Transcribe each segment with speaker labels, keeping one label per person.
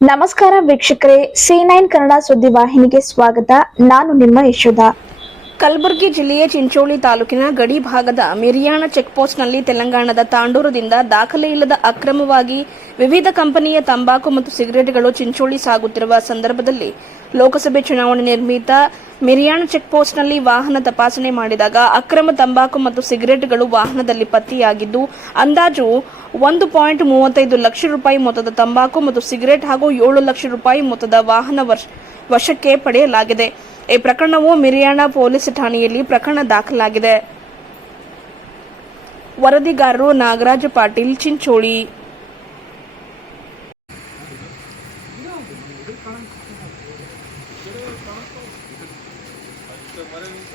Speaker 1: ನಮಸ್ಕಾರ ವೀಕ್ಷಕರೇ C nine Kannada ಸುದ್ದಿ ವಾಹಿನಿಗೆ ಸ್ವಾಗತ. ನಾನು ನಿಮ್ಮ ಯಶೋಧ.
Speaker 2: ಕಲಬುರಗಿ ಜಿಲ್ಲೆಯ ಚಿಂಚೋಳಿ ತಾಲೂಕಿನ ಗಡಿ ಭಾಗದ ಮಿರಿಯಾಣ ಚೆಕ್ಪೋಸ್ಟ್ನಲ್ಲಿ ತೆಲಂಗಾಣದ ತಾಂಡೂರುದಿಂದ ದಾಖಲೆ ಇಲ್ಲದ ಅಕ್ರಮವಾಗಿ ವಿವಿಧ ಕಂಪನಿಯ ತಂಬಾಕು ಮತ್ತು ಸಿಗರೇಟ್ಗಳು ಚಿಂಚೋಳಿ ಸಾಗುತ್ತಿರುವ ಸಂದರ್ಭದಲ್ಲಿ ಲೋಕಸಭೆ ಚುನಾವಣೆ ನಿರ್ಮಿತ ಮಿರಿಯಾಣ ಚೆಕ್ಪೋಸ್ಟ್ನಲ್ಲಿ ವಾಹನ ತಪಾಸಣೆ ಮಾಡಿದಾಗ ಅಕ್ರಮ ತಂಬಾಕು ಮತ್ತು ಸಿಗರೆಟ್ಗಳು ವಾಹನದಲ್ಲಿ ಪತ್ತೆಯಾಗಿದ್ದು, ಅಂದಾಜು ಒಂದು ಪಾಯಿಂಟ್ ಮೂವತ್ತೈದು ಲಕ್ಷ ರೂಪಾಯಿ ಮೊತ್ತದ ತಂಬಾಕು ಮತ್ತು ಸಿಗರೆಟ್ ಹಾಗೂ ಏಳು ಲಕ್ಷ ರೂಪಾಯಿ ಮೊತ್ತದ ವಾಹನ ವಶ- ವಶಕ್ಕೆ ಪಡೆಯಲಾಗಿದೆ. ಈ ಪ್ರಕರಣವು ಮಿರಿಯಾಣ ಪೊಲೀಸ್ ಠಾಣೆಯಲ್ಲಿ ಪ್ರಕರಣ ದಾಖಲಾಗಿದೆ. ವರದಿಗಾರರು ನಾಗರಾಜ ಪಾಟೀಲ್, ಚಿಂಚೋಳಿ.
Speaker 3: మరింత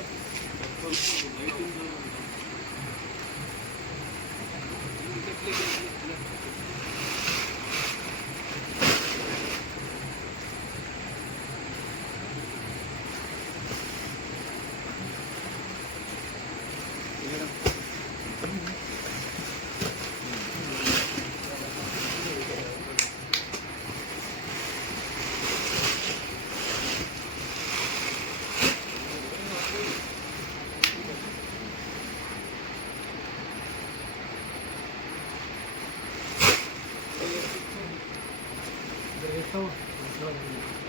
Speaker 3: стало?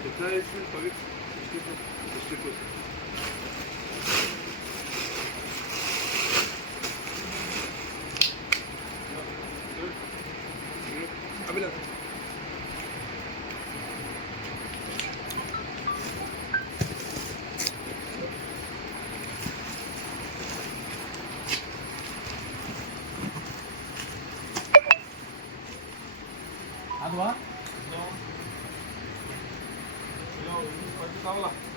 Speaker 3: Питається, повік, пішли тут. Два? Два. ভালো লাগছে